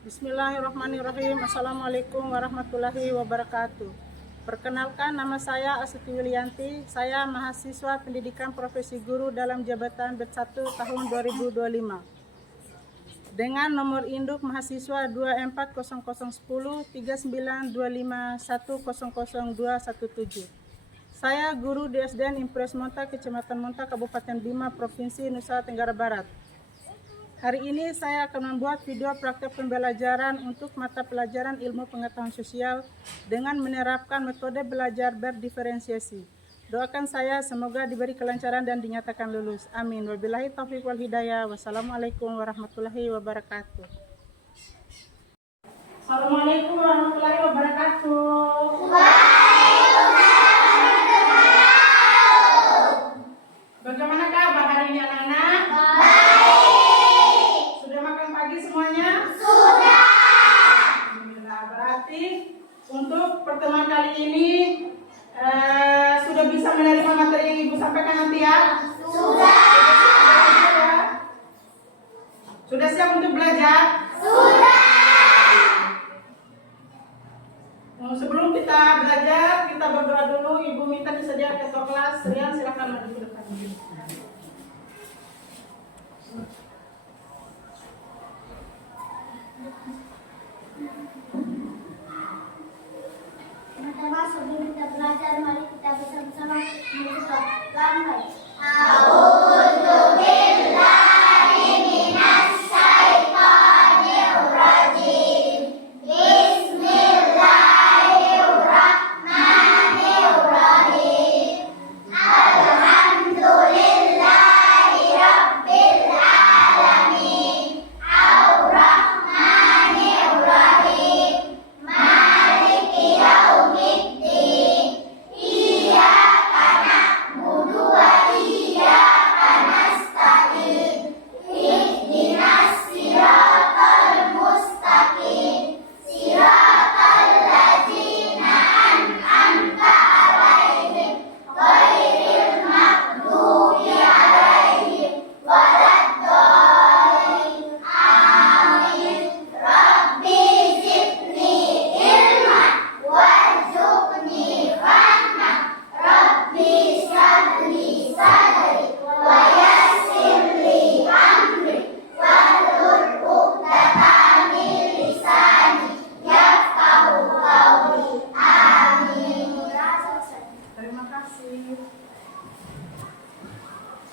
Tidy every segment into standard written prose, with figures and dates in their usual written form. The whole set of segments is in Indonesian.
Bismillahirrahmanirrahim. Assalamualaikum warahmatullahi wabarakatuh. Perkenalkan, nama saya Astuti Wilianti. Saya mahasiswa pendidikan profesi guru dalam jabatan Bet 1 tahun 2025. Dengan nomor induk mahasiswa 240013925100217. Saya guru di SDN Impres Monta, Kecamatan Monta, Kabupaten Bima, Provinsi Nusa Tenggara Barat. Hari ini saya akan membuat video praktek pembelajaran untuk mata pelajaran ilmu pengetahuan sosial dengan menerapkan metode belajar berdiferensiasi. Doakan saya semoga diberi kelancaran dan dinyatakan lulus. Amin. Wabillahi taufiq wal hidayah. Wassalamualaikum warahmatullahi wabarakatuh. Assalamualaikum warahmatullahi wabarakatuh. Bagaimana kabar hari ini anak-anak? Sudah makan pagi semuanya? Sudah. Alhamdulillah. Berarti untuk pertemuan kali ini sudah bisa menerima materi yang Ibu sampaikan nanti ya? Sudah. Sudah siap untuk belajar? Sudah. Sebelum kita belajar, kita berdoa dulu. Ibu minta disediakan ketua kelas. Rian, silakan maju ke depan. Teman-teman, sebelum kita belajar, mari kita bersama-sama membaca lantai.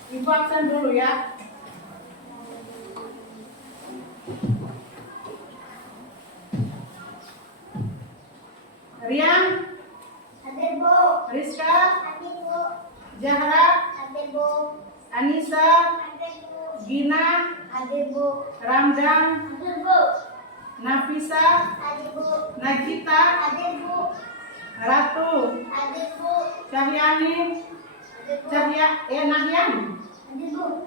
Ibu absen dulu ya. Rian, Hadir, Bu. Rizka, Hadir, Bu. Zahra, Hadir, Bu. Anissa, Hadir, Bu. Gina, Hadir, Bu. Ramdan, Hadir, Bu. Nafisa, Hadir, Bu. Najita, Hadir, Bu. Ratu, Hadir, Bu. Cahyani, Nahyan, Hadir, Bu.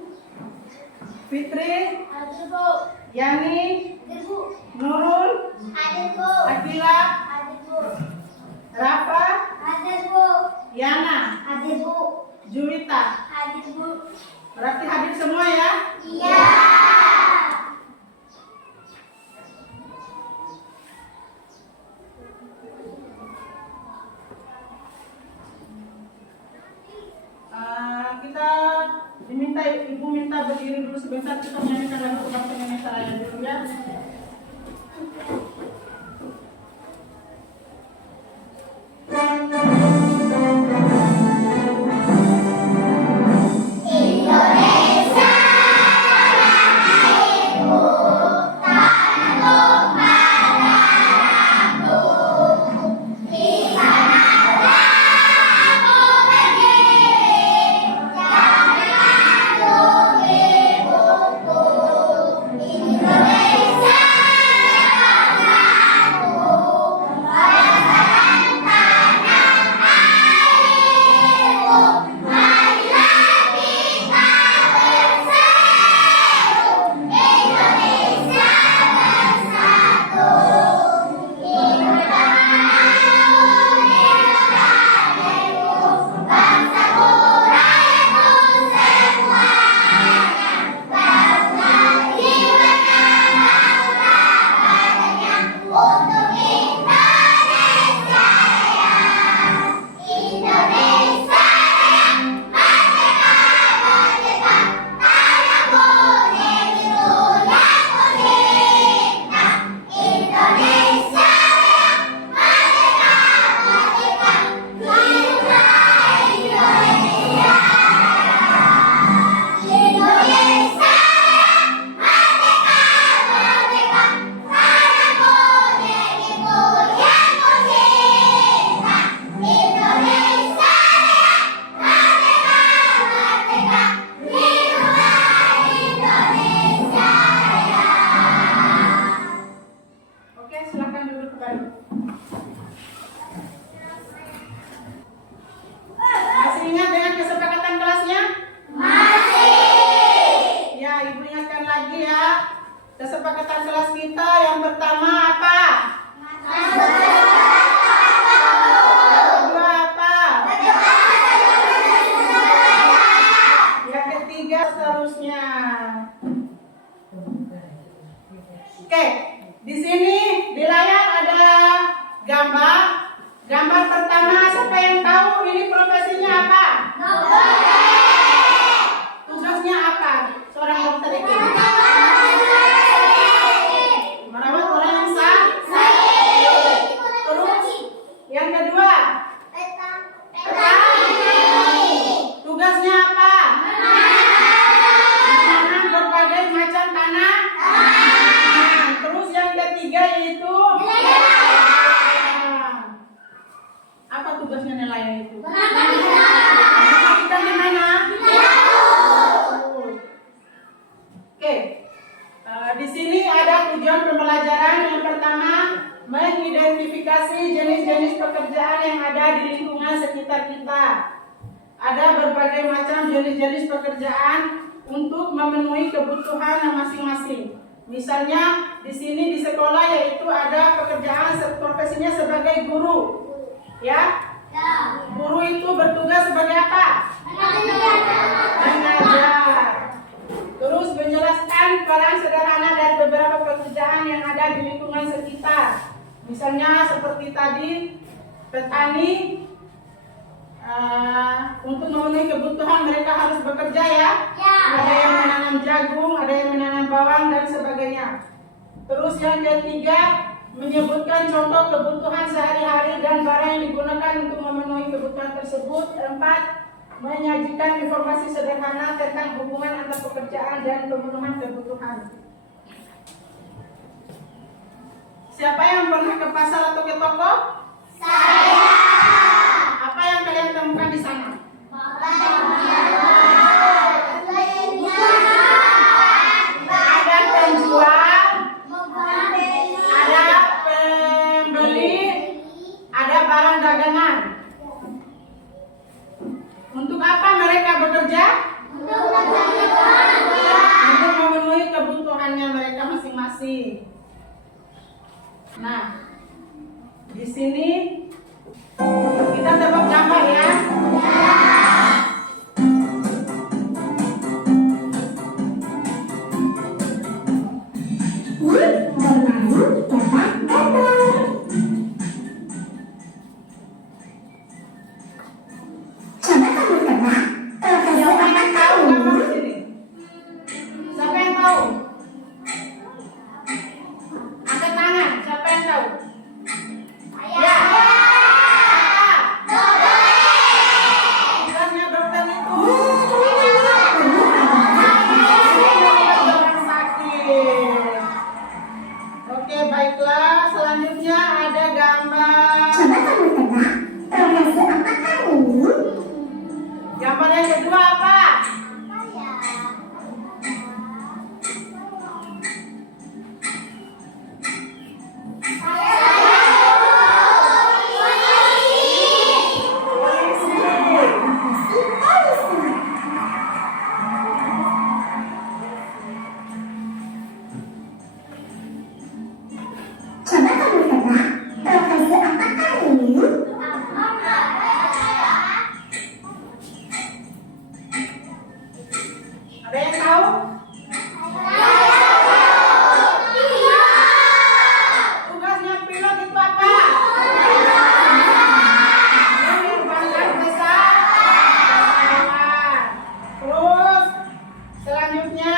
Fitri, Hadir, Bu. Yani, Hadir, Bu. Nurul, Hadir, Bu. Akila, Hadir, Bu. Rafa, Hadir, Bu. Yana, Hadir, Bu. Juwita. Hadir, Bu. Berarti hadir semua ya? Iya. Kita Ibu minta berdiri dulu sebentar, kita menyanyikan lagu Kebangsaan Indonesia Raya dulu ya. Indonesia Masih ingat dengan kesepakatan kelasnya? Ya, Ibu ingatkan lagi ya. Kesepakatan kelas kita yang pertama apa? Yang kedua apa? Yang ketiga seterusnya. Oke, di sini di layar ada gambar. Gambar pertama, siapa yang tahu ini profesinya apa? Tugasnya apa? Seorang dokter itu merawat orang yang sakit. Terus yang kedua, tugasnya apa? Menanam berbagai macam tanah. Terus yang ketiga yaitu apa tugasnya nelayan itu? Ikan di mana? Oke. Di sini ada tujuan pembelajaran. Yang pertama, mengidentifikasi jenis-jenis pekerjaan yang ada di lingkungan sekitar kita. Ada berbagai macam jenis-jenis pekerjaan untuk memenuhi kebutuhan masing-masing. Misalnya di sini di sekolah yaitu ada pekerjaan profesinya sebagai guru. Ya? Guru itu bertugas sebagai apa? Mengajar. Terus menjelaskan peran sederhana dari beberapa pekerjaan yang ada di lingkungan sekitar. Misalnya seperti tadi, petani untuk memenuhi kebutuhan mereka harus bekerja ya. Ada yang menanam jagung, ada yang menanam bawang dan sebagainya. Terus yang ketiga, menyebutkan contoh kebutuhan sehari-hari dan barang yang digunakan untuk memenuhi kebutuhan tersebut. 4. Menyajikan informasi sederhana tentang hubungan antara pekerjaan dan pemenuhan kebutuhan. Siapa yang pernah ke pasar atau ke toko? Saya. Apa yang kalian temukan di sana? Ada penjual, ada pembeli, ada barang dagangan. Untuk apa mereka bekerja? Untuk memenuhi kebutuhannya mereka masing-masing. Nah, di sini kita dapat gambar ya. Siapa yang tahu gambar di sini? Siapa yang tahu? Angkat tangan. Siapa yang tahu? Ya. Tugasnya dokter itu orang sakit. Oke, baiklah. Selanjutnya ada gambar. Gambar yang kedua apa? Ada yang tahu? Tugasnya pilot itu apa? Menerbangkan pesawat. Terus selanjutnya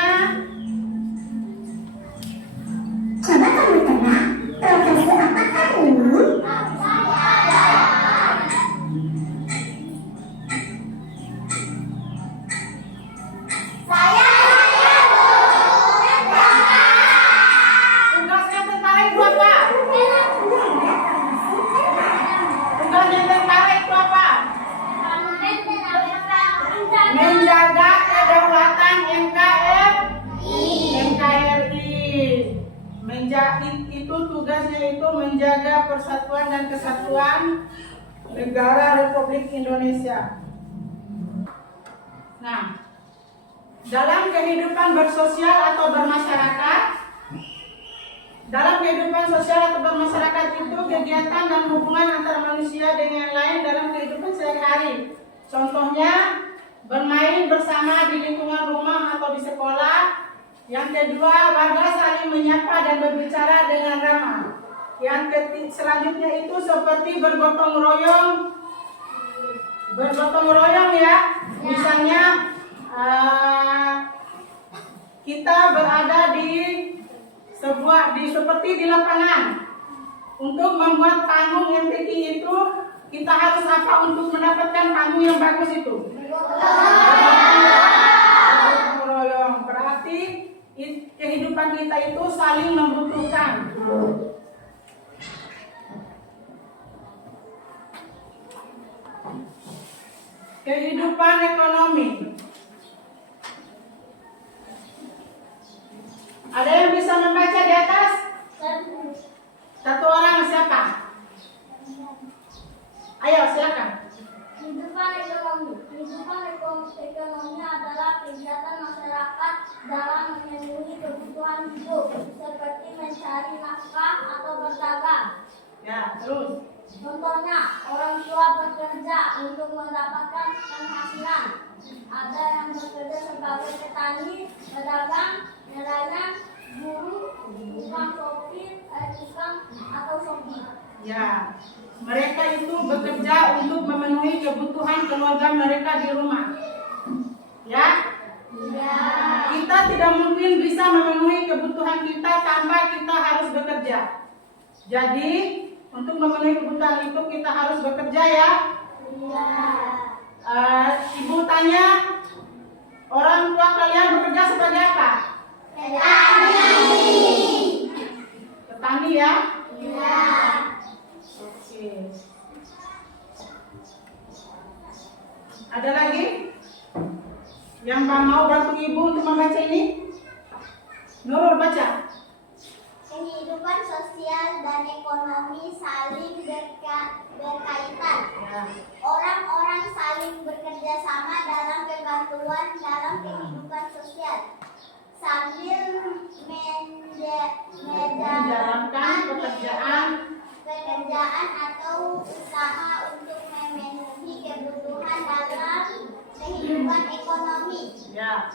tugasnya tentara itu apa? Tugasnya tentara itu apa? Menjaga kedaulatan NKRI. itu tugasnya itu menjaga persatuan dan kesatuan negara Republik Indonesia. Nah, dalam kehidupan bersosial atau bermasyarakat, itu kegiatan dan hubungan antar manusia dengan yang lain dalam kehidupan sehari-hari. Contohnya, bermain bersama di lingkungan rumah atau di sekolah. Yang kedua, warga saling menyapa dan berbicara dengan ramah. Selanjutnya itu seperti bergotong royong ya. Misalnya kita berada seperti di lapangan. Untuk membuat panggung yang tinggi itu, kita harus apa untuk mendapatkan panggung yang bagus itu? Bergotong royong. Berarti kehidupan kita itu saling membutuhkan. Kehidupan ekonomi. Ada yang bisa membaca di atas? Satu orang siapa? Ayo silakan. Kehidupan ekonomi adalah kegiatan masyarakat dalam memenuhi kebutuhan hidup, seperti mencari nafkah atau berdagang. Ya, terus. Contohnya, orang tua bekerja untuk mendapatkan penghasilan. Ada yang bekerja sebagai petani, pedagang, nelayan, guru, tukang sopir, tukang atau sopir. Ya, mereka itu bekerja untuk memenuhi kebutuhan keluarga mereka di rumah. Ya? Ya. Kita tidak mungkin bisa memenuhi kebutuhan kita tanpa kita harus bekerja. Jadi, untuk memenuhi kebutuhan itu kita harus bekerja ya. Ya. Ibu tanya, orang tua kalian bekerja sebagai apa? Petani ya? Ya. Oke. Ada lagi yang mau bantu ibu untuk membaca ini? Nurul baca. Kehidupan sosial dan ekonomi saling berkaitan. Ya. Orang-orang saling bekerja sama dalam kebantuan dalam kehidupan sosial sambil menjalankan pekerjaan atau usaha untuk memenuhi kebutuhan dalam kehidupan ekonomi. Ya.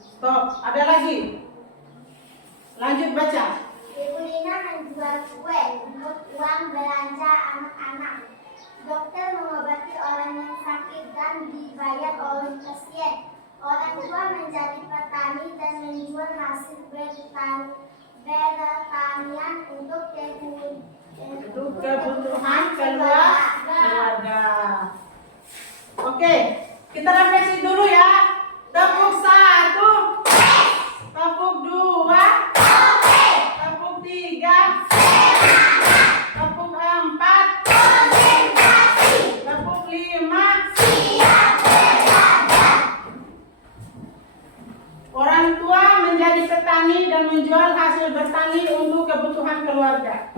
Stop. Ada lagi? Lanjut baca. Ibu Lina menjual kue untuk uang belanja anak-anak. Dokter mengobati orang yang sakit dan dibayar oleh pasien. Orang tua menjadi petani dan menjual hasil pertanian untuk kebutuhan keluarga. Oke, kita refleksi dulu ya. Tepuk 1, tepuk 2, tepuk 3, tepuk 4, tepuk 5. Orang tua menjadi petani dan menjual hasil bertani untuk kebutuhan keluarga.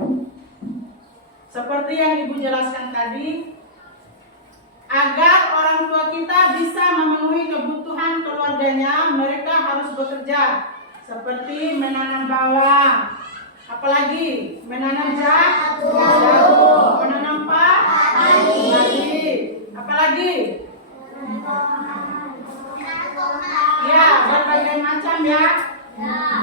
Seperti yang Ibu jelaskan tadi, agar orang tua kita bisa memenuhi kebutuhan keluarganya, mereka harus bekerja. Seperti menanam bawang, apalagi menanam jagung, menanam padi, apalagi ya berbagai macam ya.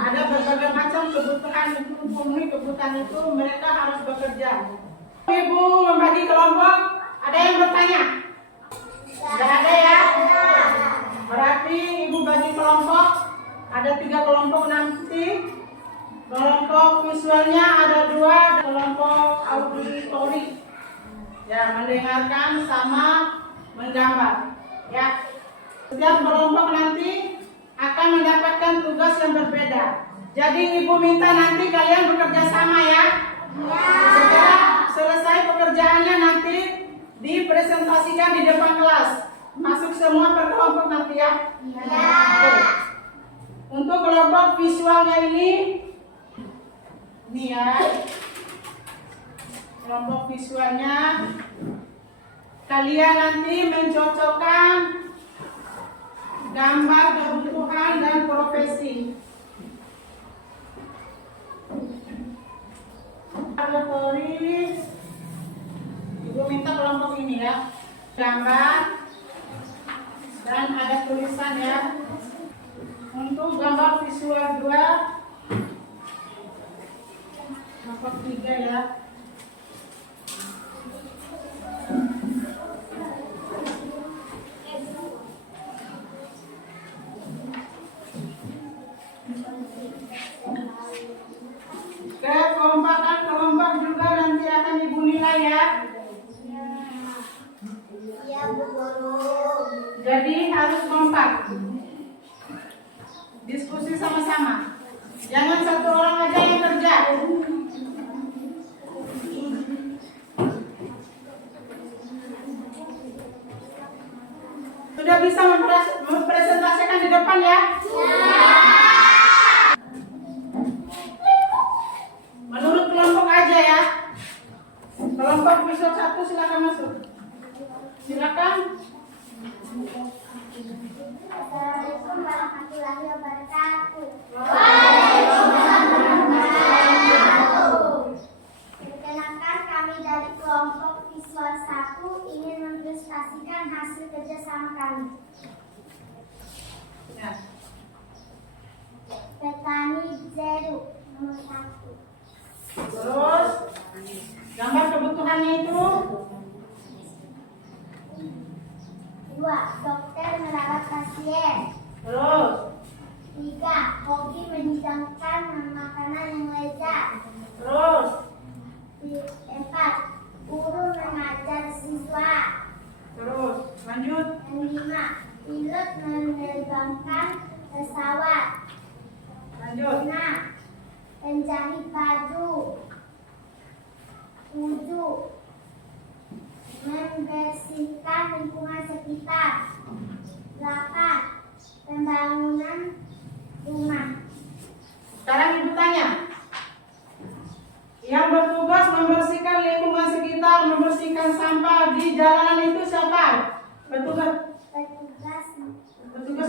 Ada berbagai macam kebutuhan itu, memenuhi kebutuhan itu mereka harus bekerja. Ibu membagi kelompok, ada yang bertanya? Tidak ada ya? Berarti ibu bagi kelompok, ada 3 kelompok nanti. Kelompok visualnya ada 2, kelompok auditori. Ya, mendengarkan sama menggambar. Ya, setiap kelompok nanti akan mendapatkan tugas yang berbeda. Jadi ibu minta nanti kalian bekerja sama ya. Setelah selesai pekerjaannya nanti dipresentasikan di depan kelas. Masuk semua per kelompok nanti ya. Oke. Untuk kelompok visualnya ini Ini ya. Kelompok visualnya. Kalian nanti mencocokkan gambar kebutuhan dan profesi. Laboratorium. Ibu minta kelompok ini ya. Gambar dan ada tulisan ya. Untuk gambar visual 2, kelompok 3 ya. Kekompakan kelompok juga nanti akan ibu nilai ya. Iya, Bu Guru. Jadi harus kompak. Diskusi sama-sama. Jangan satu orang aja yang kerja. Sudah bisa mempresentasikan di depan ya? Menurut kelompok aja ya. Kelompok visual 1 silakan masuk. Silakan. Assalamualaikum warahmatullahi wabarakatuh. Perkenalkan, kami dari kelompok visual 1 ingin mempresentasikan hasil kerjasama kami. Ya. Petani Zeru nomor 1. Terus gambar kebutuhannya itu 2. Dokter merawat pasien. terus 3. Hobi menghidangkan makanan yang lezat. terus 4. Guru mengajar siswa. terus lanjut. Yang 5. Pilot menerbangkan pesawat. Lanjut. 6. Penjahit baju. 7. Membersihkan lingkungan sekitar. 8. Pembangunan rumah. Sekarang ibu tanya, yang bertugas membersihkan lingkungan sekitar, membersihkan sampah di jalanan itu siapa? Petugas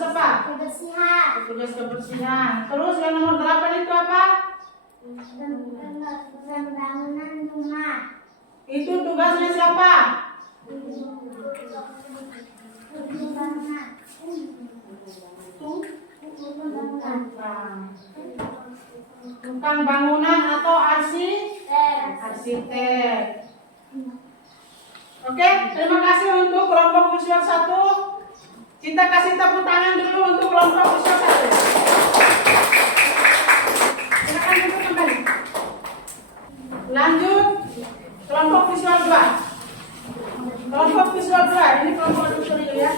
apa? Kebersihan. Petugas kebersihan. Terus yang nomor 8 itu apa? Pembangunan rumah. Itu tugasnya siapa? Tukang bangunan atau arsitek. Oke, terima kasih untuk kelompok visual 1. Kita kasih tepuk tangan dulu untuk kelompok visual 1. Silakan duduk kembali. Lanjut kelompok visual 2. Kelompok visual 2, ini kelompok auditorium ya.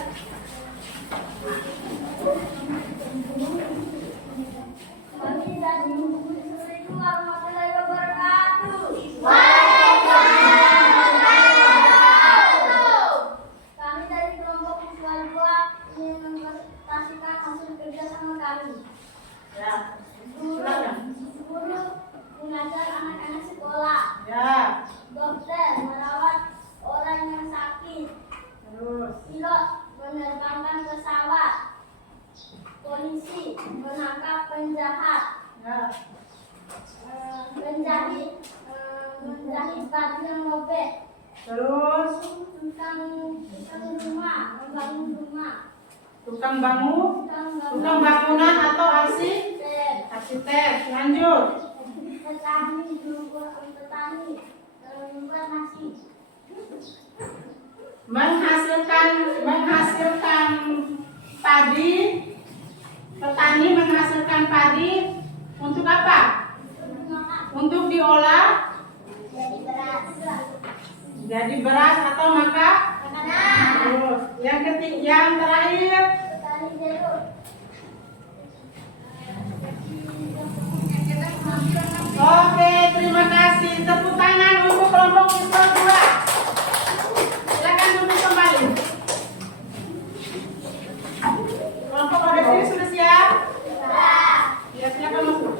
Assalamualaikum warahmatullahi wabarakatuh. Kami dari kelompok visual 2 ingin mempresentasikan hasil kerjasama kami. Ya, silakan. Guru mengajar anak-anak sekolah. Ya, Dokter merawat orang yang sakit. terus Pilot menerbangkan pesawat. Polisi menangkap penjahat. ya, Menjahit baju yang robek. terus Tukang rumah membangun rumah. tukang bangunan atau arsitek. Lanjut. Petani membuat nasi. Menghasilkan padi. Petani menghasilkan padi untuk apa? Untuk diolah jadi beras atau makanan. Terus yang terakhir. Petani jeruk. Oke, terima kasih. Tepuk tangan untuk kelompok visual 2. Silakan duduk kembali. Kelompok auditorium sudah siap? Ya, silakan masuk.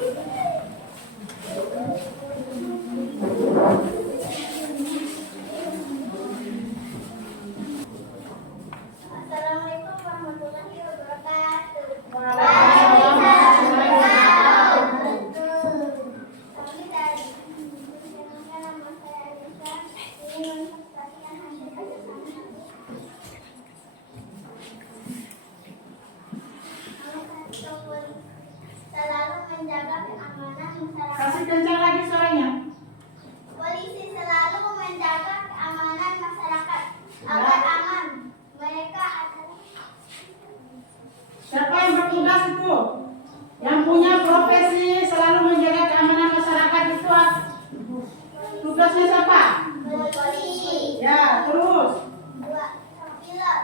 Tugasnya siapa? Polisi. Ya, terus. 2. Pilot.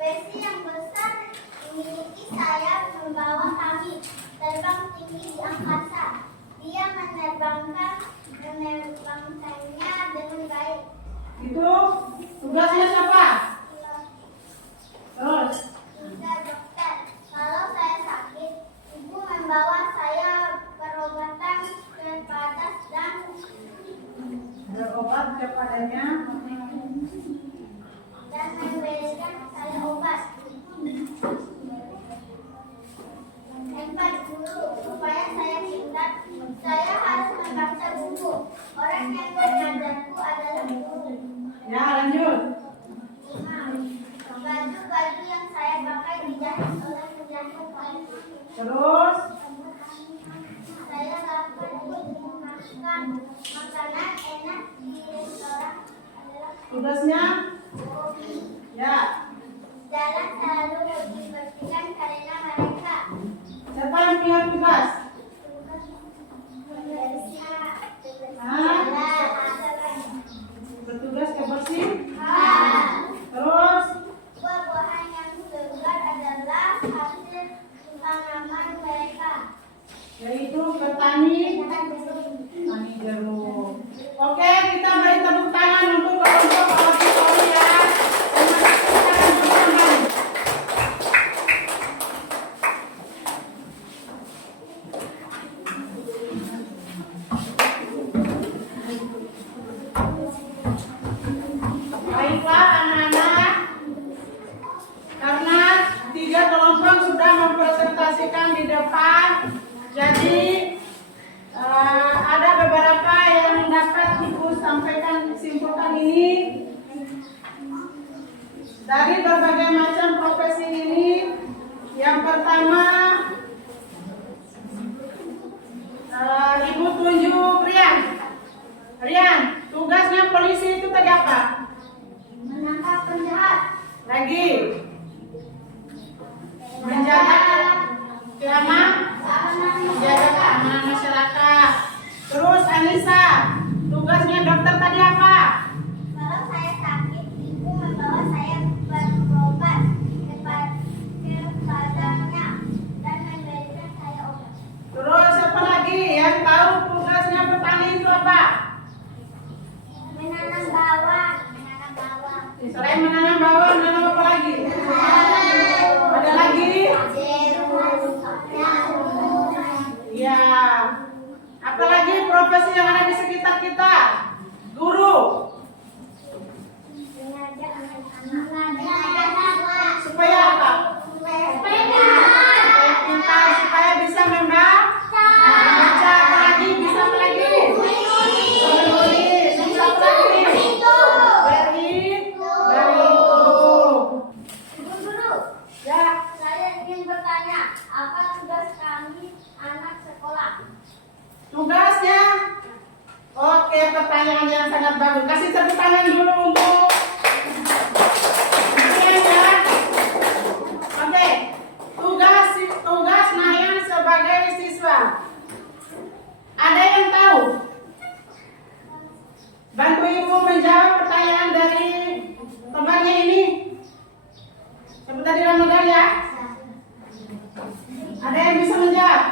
Versi yang besar memiliki sayap membawa kami terbang tinggi di angkasa. Dia menerbangkannya dengan baik. Itu tugasnya siapa? Terus. 3. Dokter. Kalau saya sakit, ibu membawa saya perobatan kepada dan Berobat kepadanya. memberikan saya obat. 4. Guru. Supaya saya pintar, saya harus membaca buku. Orang yang mengajarku adalah guru. Ya, lanjut. 5. Baju-baju yang saya pakai dijahit oleh penjahit. Terus. Saya dapat memakan makanan enak di restoran adalah Tugasnya. kopi. Ya. Jalan selalu dibersihkan karena mereka Siapa yang punya tugas? Bertugas kebersih. Terus. Buah-buahan yang segar adalah hasil tanaman mereka. Yaitu petani jeruk. Oke, kita beri tepuk tangan untuk kelompok auditori ya. Baiklah anak-anak, karena 3 kelompok sudah mempresentasikan di depan, jadi ada beberapa yang dapat Ibu sampaikan simpulkan ini dari berbagai macam profesi ini. Yang pertama, Ibu tunjuk Rian. Rian, tugasnya polisi itu tadi apa? Menangkap penjahat. Lagi menjaga keamanan, menjaga keamanan masyarakat. Terus Anissa, tugasnya dokter tadi apa? Kalau saya sakit, ibu membawa saya berobat kepadanya dan memberikan saya obat. Terus apa lagi? Yang tahu tugasnya petani itu apa? Menanam bawang. Menanam bawang. Selain menanam bawang, menanam apa lagi? Ada lagi? Ya. Apalagi profesi yang ada di sekitar kita? Guru. Supaya apa? Supaya pintar, supaya bisa membaca. Apalagi bisa apa lagi? Menulis. Bisa apa lagi? Berhitung. Guru, Ya. saya ingin bertanya, apa tugas kami anak sekolah? Tugasnya. Oke, pertanyaan yang sangat bagus. Kasih tepuk tangan dulu untuk Nayan ya. Oke, tugas Nayan sebagai siswa. Ada yang tahu? Bantu Ibu menjawab pertanyaan dari temannya ini. Sebentar di Ramadan ya. Ada yang bisa menjawab?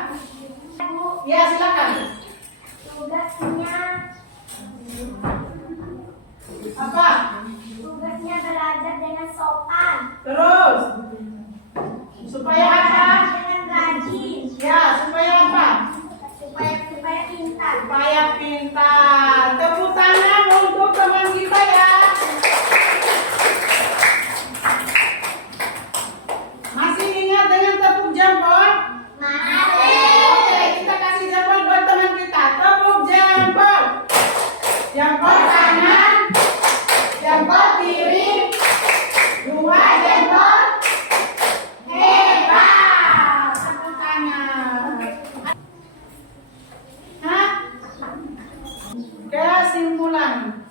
Ya, silakan. Tugasnya Apa? tugasnya belajar dengan sopan. Terus. Supaya apa? Dengan rajin. Ya, supaya apa? Supaya pintar. Supaya pintar. Tepuk tangan untuk teman kita ya. Masih ingat dengan tepuk jempol? Oke, kita kasih jempol buat teman kita. Tepuk jempol. Jempol kanan, jempol kiri, 2 jempol. Hebat. Tepuk tangan. Hah? Kesimpulan.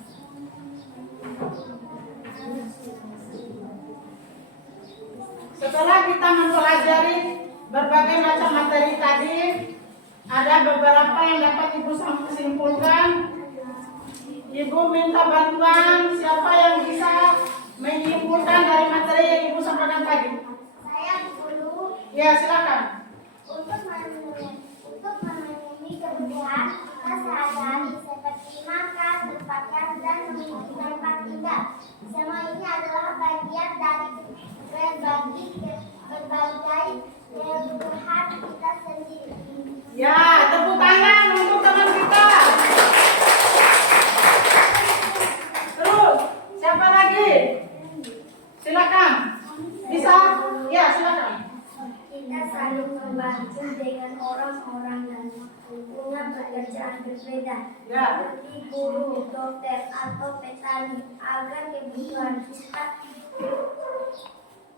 Setelah kita mempelajari berbagai macam materi tadi, ada beberapa yang dapat Ibu simpulkan. Ibu minta bantuan siapa yang bisa menyimpulkan dari materi yang Ibu sampaikan tadi. Saya guru. Ya, silakan. Untuk memenuhi kebutuhan kita sehari-hari seperti makan, berpakaian, dan memiliki tempat tinggal. Semua ini adalah bagian dari berbagai kebutuhan kita sendiri. Ya, tepuk tangan untuk teman kita. Terus, siapa lagi? Silakan. Bisa? Ya, silakan. Kita saling membantu dengan orang-orang yang punya pekerjaan berbeda, Ya. seperti guru, dokter, atau petani, agar kebutuhan kita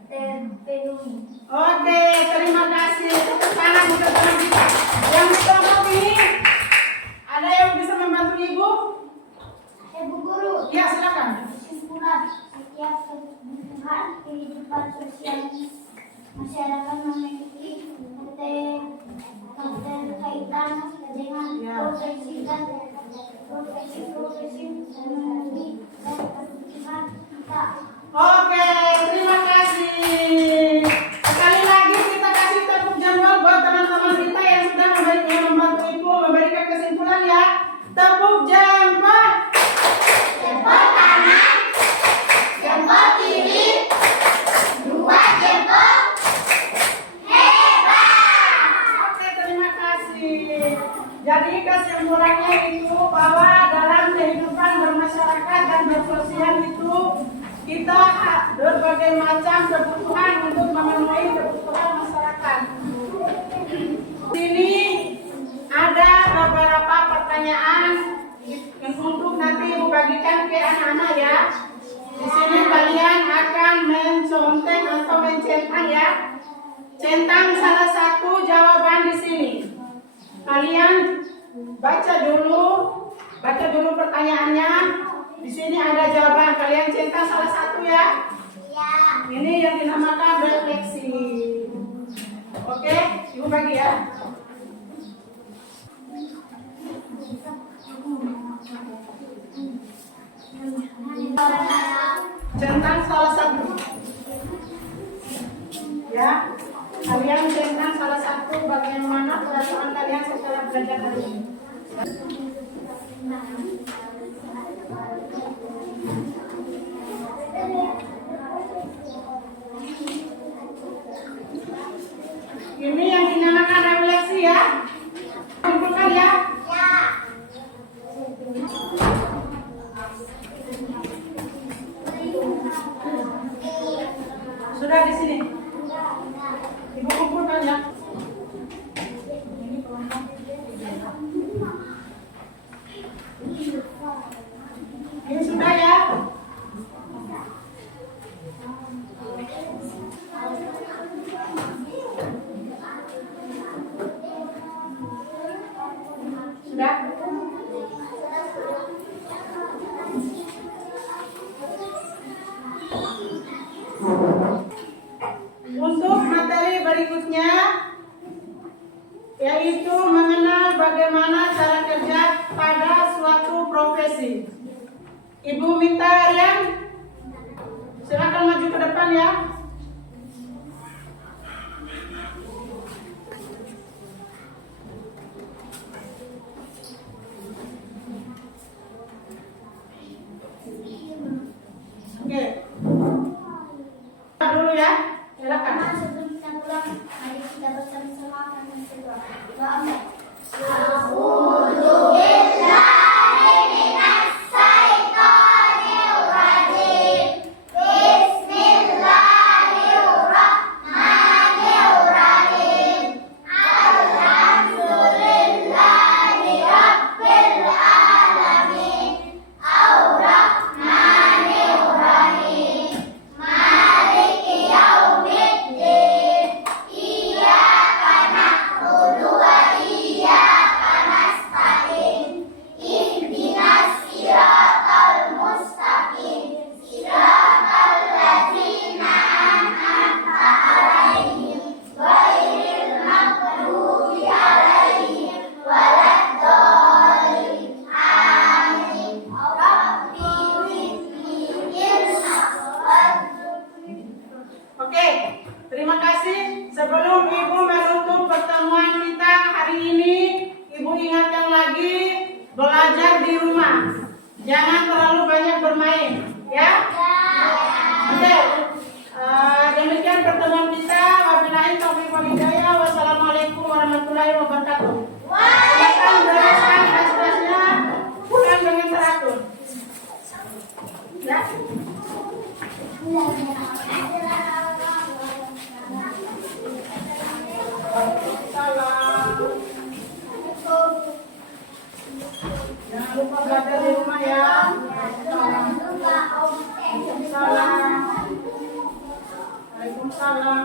terpenuhi. Oke, terima kasih. Tepuk tangan untuk teman kita. Yang kelompok ini, ada yang bisa membantu Ibu? Ibu guru, Ya, silakan. kesimpulan setiap kebutuhan kehidupan sosial masyarakat memiliki keterkaitan dengan profesi ekonomi dan kebutuhan kita. Oke, terima kasih. Sekali lagi kita kasih tepuk jempol buat teman-teman kita yang sudah membantu Ibu memberikan kesimpulan ya. Tepuk jempol. Jempol kanan, jempol kiri, dua jempol. Oke, terima kasih. Jadi kesimpulannya itu bahwa dalam kehidupan bermasyarakat dan bersosial itu kita berbagai macam kebutuhan untuk memenuhi kebutuhan masyarakat. Di sini ada beberapa pertanyaan yang untuk nanti Ibu bagikan ke anak-anak ya. Di sini kalian akan mencontek atau mencentang ya. Centang salah satu jawaban di sini. Kalian baca dulu pertanyaannya. Di sini ada jawaban. Kalian centang salah satu ya. Ya. Ini yang dinamakan refleksi. Oke, Ibu bagi ya. Centang salah satu. Ya, kalian centang salah satu bagaimana perasaan kalian setelah belajar hari ini. Ini yang dinamakan refleksi ya. Kumpulkan ya. Ya. Sudah di sini. Ibu kumpulkan ya. Ini sudah ya. Sudah. Untuk materi berikutnya yaitu mengenal bagaimana cara kerja pada suatu profesi. Ibu minta Rian, silakan maju ke depan ya. Oke. Dulu ya, silakan. Karena sebelum kita pulang, mari kita bersama-sama akan berdoa. Doa. A'udzu billahi minasy syaithanir rajim. Bismillah. Jangan terlalu banyak bermain, ya. Oke. Demikian pertemuan kita. Wabillahi taufiq wal hidayah. Wassalamualaikum warahmatullahi wabarakatuh. Silakan bereskan tugas-tugasnya, pulang dengan teratur. Ya. Jangan lupa belajar di rumah ya. Waalaikumsalam. Waalaikumsalam.